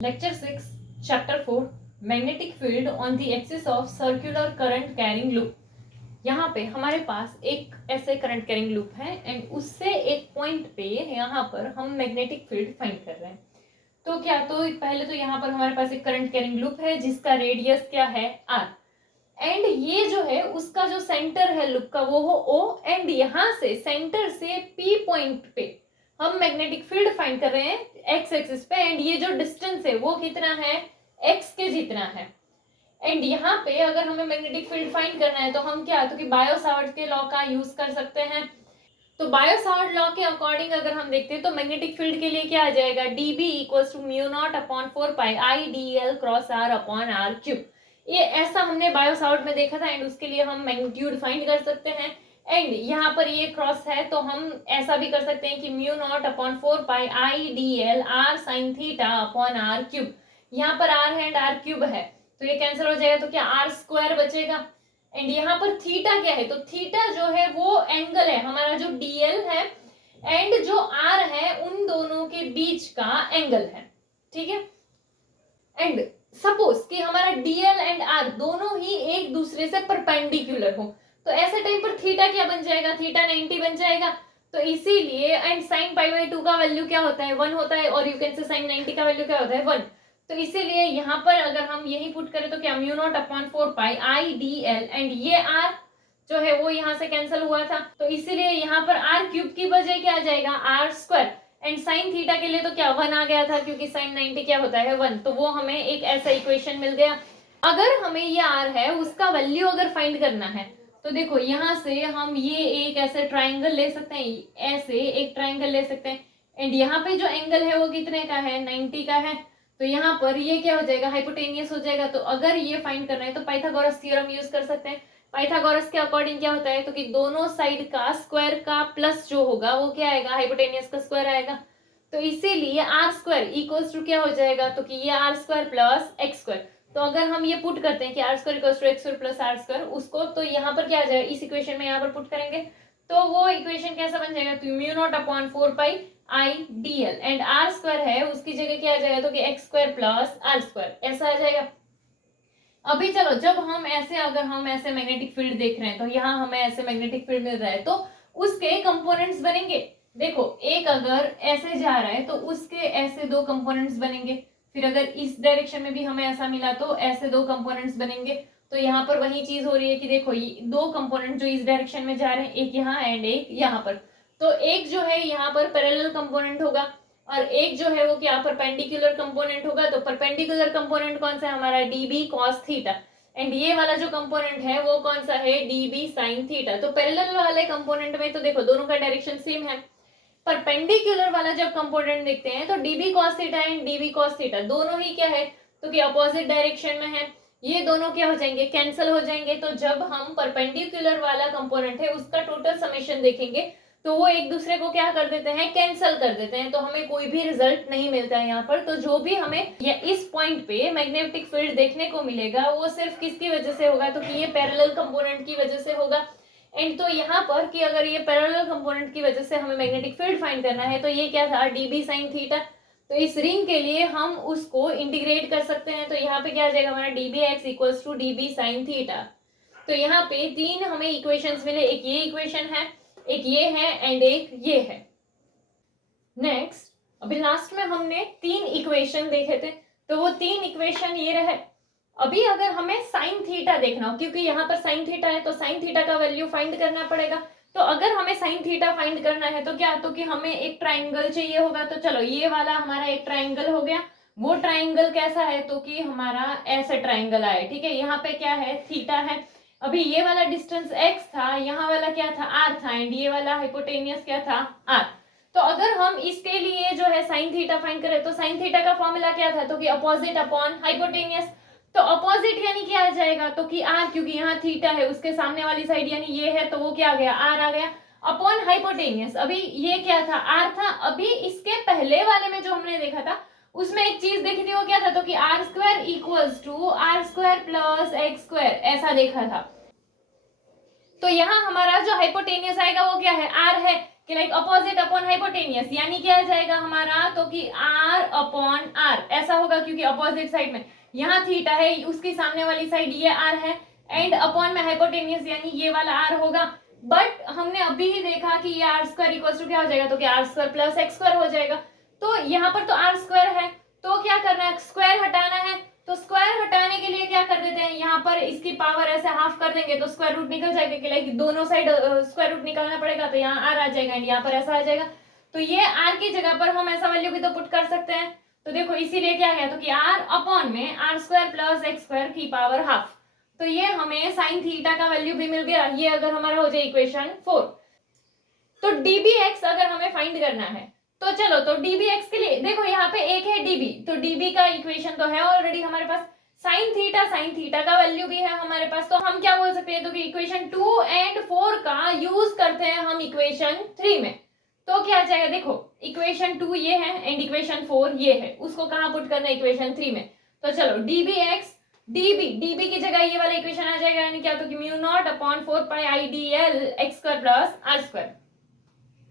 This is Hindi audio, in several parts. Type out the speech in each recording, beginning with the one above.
Lecture 6, Chapter 4, Magnetic Field on the Axis of Circular Current Carrying Loop. यहाँ पे हमारे पास एक ऐसे करंट कैरिंग लूप है एंड उससे एक पॉइंट पे यहाँ पर हम मैग्नेटिक फील्ड फाइंड कर रहे हैं। तो क्या, तो पहले तो यहाँ पर हमारे पास एक करंट कैरिंग लूप है जिसका रेडियस क्या है r, एंड ये जो है उसका जो सेंटर है लूप का वो हो o, एंड यहाँ से सेंटर से p पॉइंट पे हम मैग्नेटिक फील्ड फाइंड कर रहे हैं x एक्सिस पे, एंड ये जो डिस्टेंस है वो कितना है, x के जितना है। एंड यहाँ पे अगर हमें मैग्नेटिक फील्ड फाइंड करना है तो हम क्या, तो कि बायो-सावर्ट के लॉ का यूज कर सकते हैं। तो बायो-सावर्ट लॉ के अकॉर्डिंग अगर हम देखते हैं तो मैग्नेटिक फील्ड के लिए क्या आ जाएगा, dB equals to mu naught upon 4 pi I d l cross r upon r cube. ये ऐसा हमने बायो-सावर्ट में देखा था एंड उसके लिए हम मैग्नीट्यूड फाइंड कर सकते हैं। एंड यहाँ पर ये क्रॉस है तो हम ऐसा भी कर सकते हैं कि म्यू नॉट अपॉन 4 पाई आई d l r sine theta upon r cube. यहाँ पर आर है एंड आर क्यूब है तो ये कैंसिल हो जाएगा, तो क्या आर स्क्वायर बचेगा। एंड यहाँ पर थीटा क्या है, तो थीटा जो है वो एंगल है हमारा जो डीएल है एंड जो आर है उन दोनों के बीच का एंगल है, ठीक है। एंड सपोज कि हमारा डीएल एंड आर दोनों ही एक दूसरे से परपेंडिकुलर हो तो ऐसे टाइम पर थीटा क्या बन जाएगा, थीटा 90 बन जाएगा। तो इसीलिए एंड साइन पाई बाई 2 का वैल्यू क्या होता है, 1 होता है, और यू कैन से साइन 90 का वैल्यू क्या होता है, 1। तो इसीलिए यहाँ पर अगर हम यही पुट करें तो क्या, mu naught upon 4 pi I d l, and ये आर जो है वो यहाँ से कैंसिल हुआ था तो इसीलिए यहाँ पर आर क्यूब की बजाय क्या आ जाएगा, r square. And sine theta के लिए तो क्या 1 आ गया था क्योंकि साइन 90 क्या होता है 1, तो वो हमें एक ऐसा इक्वेशन मिल गया। अगर हमें ये आर है उसका वैल्यू अगर फाइंड करना है तो देखो यहाँ से हम ये एक ऐसे ट्राइंगल ले सकते हैं, ऐसे एक ट्राइंगल ले सकते हैं एंड यहाँ पे जो एंगल है वो कितने का है, 90 का है। तो यहाँ पर ये क्या हो जाएगा, हाइपोटेनियस हो जाएगा। तो अगर ये फाइंड करना है तो पाइथागोरस थ्योरम यूज कर सकते हैं। पाइथागोरस के अकॉर्डिंग क्या होता है, तो कि दोनों साइड का स्क्वायर का प्लस जो होगा वो क्या आएगा, हाइपोटेनियस का स्क्वायर आएगा। तो इसीलिए आर स्क्वायर इक्वल्स टू क्या हो जाएगा, तो कि ये r square plus x square. तो अगर हम ये पुट करते हैं कि r square equals to x square plus r square उसको, तो यहाँ पर क्या आ जाएगा, इस इक्वेशन में यहाँ पर पुट करेंगे तो वो इक्वेशन कैसा बन जाएगा, तो mu naught upon 4 pi I d l, and r square है उसकी जगह क्या आ जाएगा, तो कि x square plus r square ऐसा आ जाएगा। अभी चलो, जब हम ऐसे अगर हम ऐसे मैग्नेटिक फील्ड देख रहे हैं तो यहाँ हमें ऐसे मैग्नेटिक फील्ड मिल रहा है तो उसके कंपोनेंट्स बनेंगे। देखो एक अगर ऐसे जा रहा है तो उसके ऐसे दो कंपोनेंट्स बनेंगे, फिर अगर इस डायरेक्शन में भी हमें ऐसा मिला तो ऐसे दो कंपोनेंट्स बनेंगे। तो यहाँ पर वही चीज हो रही है कि देखो ये दो कंपोनेंट जो इस डायरेक्शन में जा रहे हैं, एक यहाँ एंड एक यहाँ पर, तो एक जो है यहाँ पर पैरेलल कंपोनेंट होगा और एक जो है वो क्या परपेंडिकुलर कंपोनेंट होगा। तो परपेंडिकुलर कंपोनेंट कौन सा है हमारा, डीबी कॉस थीटा, एंड ये वाला जो कंपोनेंट है वो कौन सा है, डीबी साइन थीटा। तो पैरेलल वाले कंपोनेंट में तो देखो दोनों का डायरेक्शन सेम है। परपेंडिकुलर वाला जब कंपोनेंट देखते हैं तो dB cos theta and dB cos theta दोनों ही क्या है, तो कि अपोजिट डायरेक्शन में है। ये दोनों क्या हो जाएंगे, कैंसिल हो जाएंगे। तो जब हम परपेंडिकुलर वाला कंपोनेंट है उसका टोटल समेशन देखेंगे तो वो एक दूसरे को क्या कर देते हैं, कैंसिल कर देते हैं, तो हमें कोई भी रिजल्ट नहीं मिलता है यहाँ पर। तो जो भी हमें या इस पॉइंट पे मैग्नेटिक फील्ड देखने को मिलेगा वो सिर्फ किसकी वजह से होगा, तो कि ये पैरेलल कंपोनेंट की वजह से होगा। एंड तो यहाँ पर कि अगर ये पैरेलल कंपोनेंट की वजह से हमें मैग्नेटिक फील्ड फाइंड करना है तो ये क्या था, डीबी साइन थीटा। तो इस रिंग के लिए हम उसको इंटीग्रेट कर सकते हैं। तो यहाँ पे क्या आ जाएगा हमारा dB x equals to dB sine theta. तो यहाँ पे तीन हमें इक्वेशंस मिले, एक ये इक्वेशन है, एक ये है एंड एक ये है। नेक्स्ट, अभी लास्ट में हमने तीन इक्वेशन देखे थे तो वो तीन इक्वेशन ये रहे। अभी अगर हमें साइन थीटा देखना हो, क्योंकि यहाँ पर साइन थीटा है तो साइन थीटा का वैल्यू फाइंड करना पड़ेगा। तो अगर हमें साइन थीटा फाइंड करना है तो क्या, तो कि हमें एक ट्राइंगल चाहिए होगा। तो चलो ये वाला हमारा एक ट्राइंगल हो गया। वो ट्राइंगल कैसा है, तो कि हमारा ऐसे ट्राइंगल आए, ठीक है। यहाँ पे क्या है, थीटा है। अभी ये वाला डिस्टेंस x था, यहाँ वाला क्या था, r था, एंड ये वाला हाइपोटेनियस क्या था, r। तो अगर हम इसके लिए जो है साइन थीटा फाइंड करें तो साइन थीटा का फॉर्मूला क्या था, तो कि अपोजिट अपॉन हाइपोटेनियस। तो अपोजिट यानी क्या आ जाएगा, तो कि r, क्योंकि यहाँ थीटा है उसके सामने वाली साइड यानी ये है तो वो क्या आ गया, r आ गया, अपॉन हाइपोटेनियस। अभी ये क्या था, r था। अभी इसके पहले वाले में जो हमने देखा था उसमें एक चीज देखी थी, वो क्या था, तो कि r square equals to r square plus x square ऐसा देखा था। तो यहाँ हमारा जो हाइपोटेनियस आएगा वो क्या है, आर है, कि लाइक अपोजिट अपॉन हाइपोटेनियस, यानी क्या आ जाएगा हमारा, तो कि r अपॉन r ऐसा होगा, क्योंकि अपोजिट साइड में यहाँ थीटा है, उसकी सामने वाली साइड ये r है, एंड अपॉन में हाइपोटेनियस यानी ये वाला r होगा। बट हमने अभी ही देखा कि ये r स्क्वायर इक्वल टू क्या हो जाएगा, तो कि r square plus x square हो जाएगा। तो यहाँ पर तो r स्क्वायर है, तो क्या करना है, स्क्वायर हटाना है। तो स्क्वायर हटाने के लिए क्या कर देते हैं, यहाँ पर इसकी पावर ऐसे हाफ कर देंगे तो स्क्वायर रूट निकल जाएगा, कि लाइक दोनों साइड स्क्वायर रूट निकालना पड़ेगा, तो यहाँ r आ जाएगा एंड यहाँ पर ऐसा आ जाएगा। तो ये r की जगह पर हम ऐसा वैल्यू भी तो पुट कर सकते हैं। तो देखो इसीलिए क्या है, तो कि r अपॉन में r square plus x square की पावर हाफ। तो ये हमें साइन थीटा का वैल्यू भी मिल गया। ये अगर हमारा हो जाए इक्वेशन 4। तो dbx अगर हमें फाइंड करना है, तो चलो, तो dbx के लिए देखो यहाँ पे एक है db, तो db का इक्वेशन तो है ऑलरेडी हमारे पास। साइन थीटा का वैल्यू भी है हमारे पास। तो हम क्या बोल सकते हैं, तो कि इक्वेशन 2 एंड 4 का यूज करते हैं हम इक्वेशन 3 में। तो क्या आ जाएगा, देखो इक्वेशन 2 ये है एंड इक्वेशन 4 ये है, उसको कहाँ पुट करना है, इक्वेशन 3 में। तो चलो dbx db की जगह ये वाला इक्वेशन आ जाएगा, यानी क्या, तो कि म्यू नॉट अपॉन 4 पाई आई d l x square plus r square.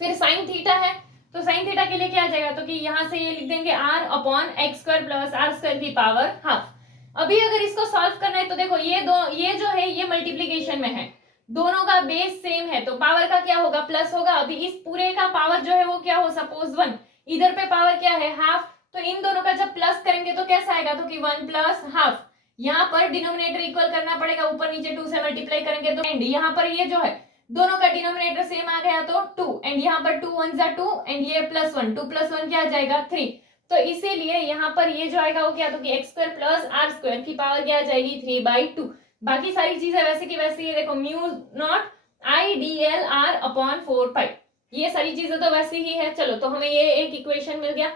फिर साइन थीटा है, तो साइन थीटा के लिए क्या आ जाएगा, तो कि यहां से ये लिख देंगे r upon x square plus r square की पावर हाफ। अभी अगर इसको सॉल्व करना है, तो देखो ये जो है ये मल्टीप्लीकेशन में है, दोनों का बेस सेम है, तो पावर का क्या होगा, प्लस होगा। अभी इस पूरे का पावर जो है वो क्या हो, सपोज 1, इधर पे पावर क्या है, हाफ। तो इन दोनों का जब प्लस करेंगे तो कैसा आएगा, तो कि 1 प्लस हाफ। यहाँ पर डिनोमिनेटर इक्वल करना पड़ेगा, ऊपर नीचे 2 से मल्टीप्लाई करेंगे तो एंड यहाँ पर ये जो है दोनों का डिनोमिनेटर सेम आ गया तो 2, एंड यहाँ पर 2 1 जा 2 एंड ये प्लस 1, 2 प्लस 1 क्या आ जाएगा 3। तो इसीलिए यहाँ पर ये जो आएगा वो क्या, तो कि x square plus r square की पावर क्या आ जाएगी 3/2। बाकी सारी चीजें वैसे की वैसे ही, देखो mu naught I d l are upon 4 पाई, ये सारी चीजें तो वैसे ही है। चलो, तो हमें ये एक इक्वेशन मिल गया।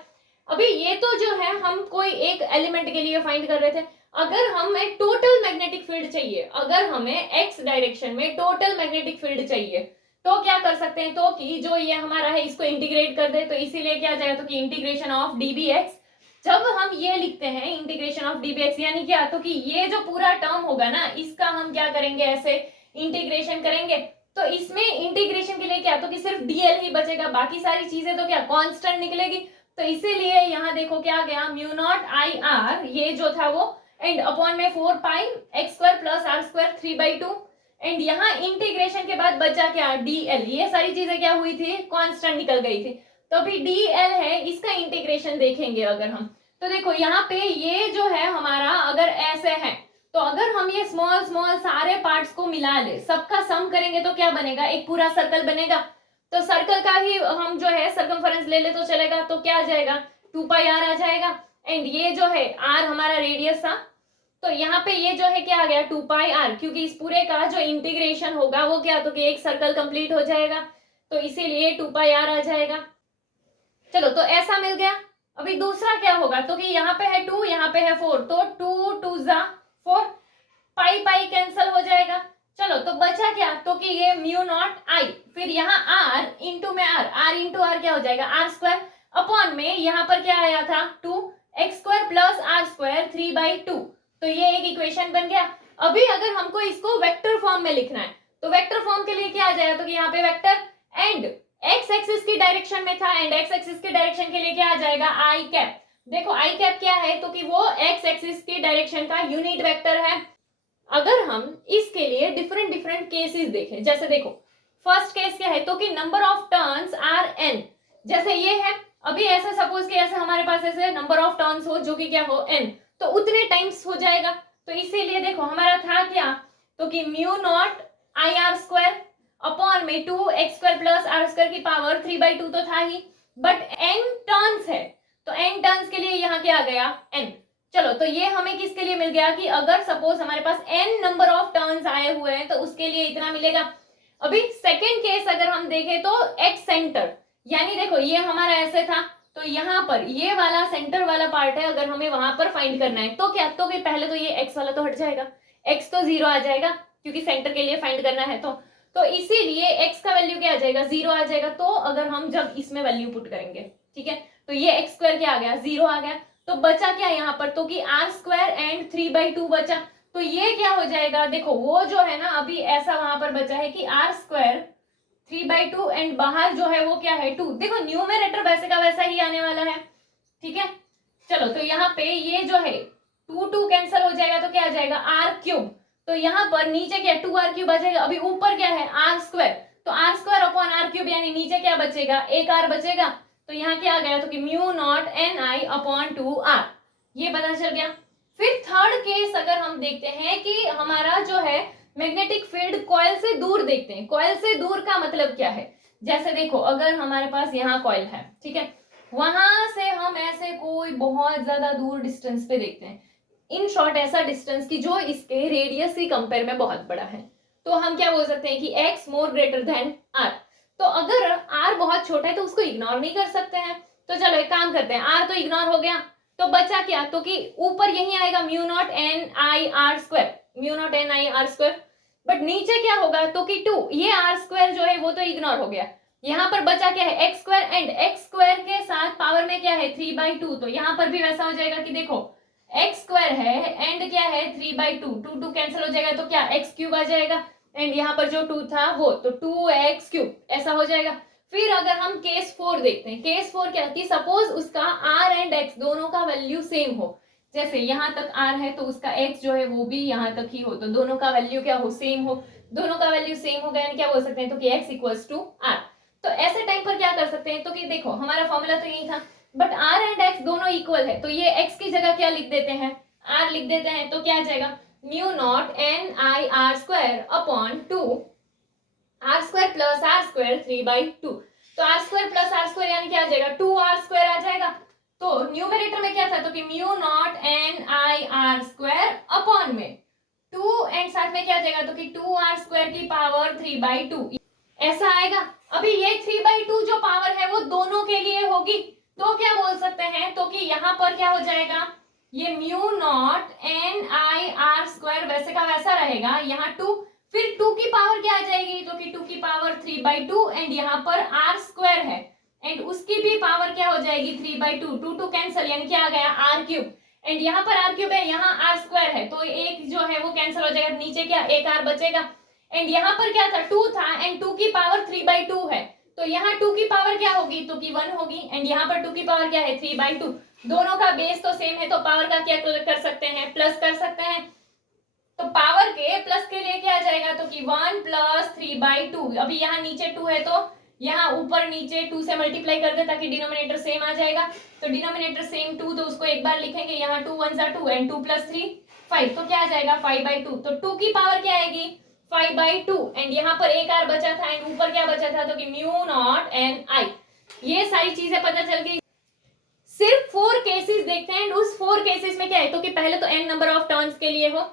अभी ये तो जो है हम कोई एक एलिमेंट के लिए फाइंड कर रहे थे। अगर हमें टोटल मैग्नेटिक फील्ड चाहिए, अगर हमें एक्स डायरेक्शन में टोटल मैग्नेटिक फील्ड चाहिए, तो क्या कर सकते हैं, तो कि जो ये हमारा है इसको इंटीग्रेट कर दे। तो इसीलिए क्या जाएगा, तो कि इंटीग्रेशन ऑफ dbx। जब हम ये लिखते हैं इंटीग्रेशन ऑफ dbx, यानी क्या, तो कि ये जो पूरा टर्म होगा ना, इसका हम क्या करेंगे, ऐसे इंटीग्रेशन करेंगे। तो इसमें इंटीग्रेशन के लिए क्या, तो कि सिर्फ dl ही बचेगा, बाकी सारी चीजें तो क्या कांस्टेंट निकलेगी। तो इसीलिए यहाँ देखो क्या गया, म्यू नॉट आई आर ये जो था वो, एंड अपॉन में 4 pi x square plus r square 3/2, and यहाँ इंटीग्रेशन के बाद बचा क्या, dl। ये सारी चीजें क्या हुई थी, कांस्टेंट निकल गई थी। तो अभी dl है, इसका इंटीग्रेशन देखेंगे अगर हम, तो देखो यहाँ पे ये जो है हमारा अगर ऐसे है, तो अगर हम ये स्मॉल स्मॉल सारे पार्ट्स को मिला ले, सबका सम करेंगे तो क्या बनेगा, एक पूरा सर्कल बनेगा। तो सर्कल का ही हम जो है सर्कमफरेंस ले ले तो चलेगा, तो क्या आ जाएगा 2 पाई r आ जाएगा, एंड ये जो है r हमारा रेडियस था, तो यहाँ पे ये जो है क्या आ गया 2 पाई r, क्योंकि इस पूरे का जो इंटीग्रेशन होगा वो क्या, तो कि एक सर्कल कंप्लीट हो जाएगा, तो इसीलिए 2 पाई r आ जाएगा। चलो, तो ऐसा मिल गया। अभी दूसरा क्या होगा, तो कि यहाँ पे है 2, यहाँ पे है 4, तो 2 2 जा 4, पाई पाई कैंसल हो जाएगा। चलो, तो बचा क्या, तो कि ये म्यू नॉट आई, फिर यहाँ r इंटू में r इंटू आर क्या हो जाएगा r स्क्वायर, अपॉन में यहाँ पर क्या आया था 2 x square plus r square 3/2। तो ये एक इक्वेशन बन गया। अभी अगर हमको इसको वेक्टर फॉर्म में लिखना है, तो वेक्टर फॉर्म के लिए क्या आ जाएगा, तो कि यहाँ पे वेक्टर एंड एक्स एक्सिस की डायरेक्शन में था, एंड एक्स एक्सिस की डायरेक्शन के लिए क्या आ जाएगा आई कैप। देखो आई कैप क्या है, तो कि वो एक्स एक्सिस की डायरेक्शन का यूनिट वेक्टर है। अगर हम इसके लिए डिफरेंट डिफरेंट केसेस देखें, जैसे देखो फर्स्ट केस क्या है, तो कि number of turns are n, जैसे ये है, अभी ऐसे सपोज कि ऐसे हमारे पास ऐसे नंबर ऑफ टर्न्स हो जो कि क्या हो n, तो उतने टाइम्स हो जाएगा। तो इसीलिए देखो हमारा था क्या, तो कि mu naught i r square upon में 2 x square plus r square की पावर 3/2 तो था ही, बट n टर्न्स है, तो n टर्न्स के लिए यहाँ क्या आ गया n। चलो, तो ये हमें किसके लिए मिल गया, कि अगर सपोज हमारे पास n नंबर ऑफ टर्न्स आए हुए हैं तो उसके लिए इतना मिलेगा। अभी सेकेंड केस अगर हम देखें तो एक्स सेंटर, यानी देखो ये हमारा ऐसे था, तो यहाँ पर ये वाला सेंटर वाला पार्ट है, अगर हमें वहां पर फाइंड करना है तो क्या, तो कि पहले तो ये x वाला तो हट जाएगा, x तो 0 आ जाएगा, क्योंकि सेंटर के लिए फाइंड करना है तो इसीलिए x का वैल्यू क्या आ जाएगा 0 आ जाएगा। तो अगर हम जब इसमें वैल्यू पुट करेंगे, ठीक है, तो ये एक्स स्क्वायर क्या आ गया 0 आ गया, तो बचा क्या यहाँ पर, तो कि आर स्क्वायर एंड 3/2 बचा। तो ये क्या हो जाएगा, देखो वो जो है ना अभी ऐसा वहां पर बचा है कि आर स्क्वायर 3/2 एंड बाहर जो है वो क्या है 2। देखो न्यूमरेटर वैसे का वैसा ही आने वाला है, ठीक है। चलो तो यहाँ पे ये जो है 2 कैंसिल हो जाएगा तो क्या आ जाएगा r³। तो यहाँ पर नीचे क्या 2r³ आ जाएगा। अभी ऊपर क्या है r², तो r² अपॉन r³ यानी नीचे क्या बचेगा, एक r बचेगा। तो यहाँ क्या आ गया, तो कि μ0 ni अपॉन 2r, ये पता चल गया। फिर थर्ड केस अगर हम देखते हैं कि हमारा जो है मैग्नेटिक फील्ड कॉइल से दूर देखते हैं। कॉइल से दूर का मतलब क्या है, जैसे देखो अगर हमारे पास यहाँ कॉइल है, ठीक है, वहां से हम ऐसे कोई बहुत ज्यादा दूर डिस्टेंस पे देखते हैं, इन शॉर्ट ऐसा डिस्टेंस की जो इसके रेडियस की कंपेयर में बहुत बड़ा है, तो हम क्या बोल सकते हैं कि x मोर ग्रेटर देन r। तो अगर r बहुत छोटा है तो उसको इग्नोर नहीं कर सकते हैं। तो चलो एक काम करते हैं, r तो इग्नोर हो गया, तो बचा क्या, तो कि ऊपर यही आएगा μ0 ni r², बट नीचे क्या होगा, तो कि 2, ये r² जो है वो तो इग्नोर हो गया। यहाँ पर बचा क्या है x² एंड x² के साथ पावर में क्या है 3/2। तो यहाँ पर भी वैसा हो जाएगा कि देखो x² है एंड क्या है 3/2, 2 कैंसिल हो जाएगा तो क्या x³ आ जाएगा एंड यहाँ पर जो 2 था वो तो 2x³ ऐसा हो जाएगा। फिर अगर हम केस 4 देखते हैं, केस 4 क्या कि सपोज उसका r एंड x दोनों का वैल्यू सेम हो, जैसे यहाँ तक r है तो उसका x जो है वो भी यहाँ तक ही हो, तो दोनों का वैल्यू क्या हो, सेम हो। दोनों का वैल्यू सेम हो गया यानी क्या बोल सकते हैं, तो कि x इक्वल्स टू r। तो ऐसे टाइम पर क्या कर सकते हैं, तो कि देखो हमारा फॉर्मूला तो यही था, बट r एंड x दोनों इक्वल है, तो ये x की जगह क्या लिख देते हैं, r लिख देते हैं। तो क्या आ जाएगा μ0 ni r² upon 2 r² plus r² 3/2। तो r² प्लस r² यानी क्या आ जाएगा 2r² आ जाएगा। तो न्यूमरेटर में क्या था, तो कि μ0 ni r² अपॉन में 2 एंड साथ में क्या आ जाएगा, तो कि 2r² की पावर 3/2 ऐसा आएगा। अभी ये 3/2 जो पावर है वो दोनों के लिए होगी, तो क्या बोल सकते हैं, तो कि यहाँ पर क्या हो जाएगा, ये μ0 ni r² वैसे का वैसा रहेगा, यहाँ 2, फिर 2 की पावर क्या आ जाएगी, तो कि 2 की पावर 3/2 एंड यहाँ पर r² है एंड उसकी भी पावर क्या हो जाएगी 3/2, 2 कैंसिल यानी क्या आ गया r³ एंड यहाँ पर r³ है, यहाँ r² है, तो एक जो है वो कैंसिल हो जाएगा, नीचे क्या एक r बचेगा एंड यहाँ पर क्या था 2 था एंड 2 की पावर 3/2 है, तो यहाँ 2 की पावर क्या होगी, तो कि 1 होगी एंड यहाँ पर 2 की पावर क्या है 3/2। दोनों का बेस तो सेम है तो पावर का क्या कर सकते हैं, प्लस कर सकते हैं। तो पावर के प्लस के लिए क्या आ जाएगा, तो कि 1 प्लस 3/2। अभी यहाँ नीचे 2 है तो यहाँ ऊपर नीचे 2 से मल्टीप्लाई कर दे ताकि डिनोमिनेटर सेम आ जाएगा। तो डिनोमिनेटर सेम 2 तो उसको एक बार लिखेंगे, यहाँ 2 1 2 एंड 2 प्लस 3 5, तो क्या आ जाएगा 5/2। तो 2 की पावर क्या आएगी 5/2 एंड यहाँ पर एक r बचा था एंड ऊपर क्या बचा था, तो कि μ0 ni। ये सारी चीजें पता चल गई। सिर्फ 4 केसेस देखते हैं एंड उस 4 केसेस में क्या है, तो कि पहले तो n नंबर ऑफ टर्न्स के लिए हो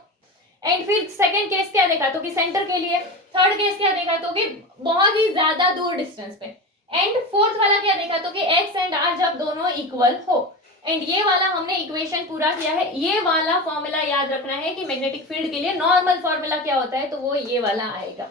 एंड फिर सेकंड केस क्या देखा, तो कि सेंटर के लिए, थर्ड केस क्या देखा, तो कि बहुत ही ज्यादा दूर डिस्टेंस पे एंड फोर्थ वाला क्या देखा, तो कि x एंड r जब दोनों इक्वल हो एंड ये वाला हमने इक्वेशन पूरा किया है। ये वाला फॉर्मूला याद रखना है कि मैग्नेटिक फील्ड के लिए नॉर्मल फॉर्मूला क्या होता है, तो वो ये वाला आएगा।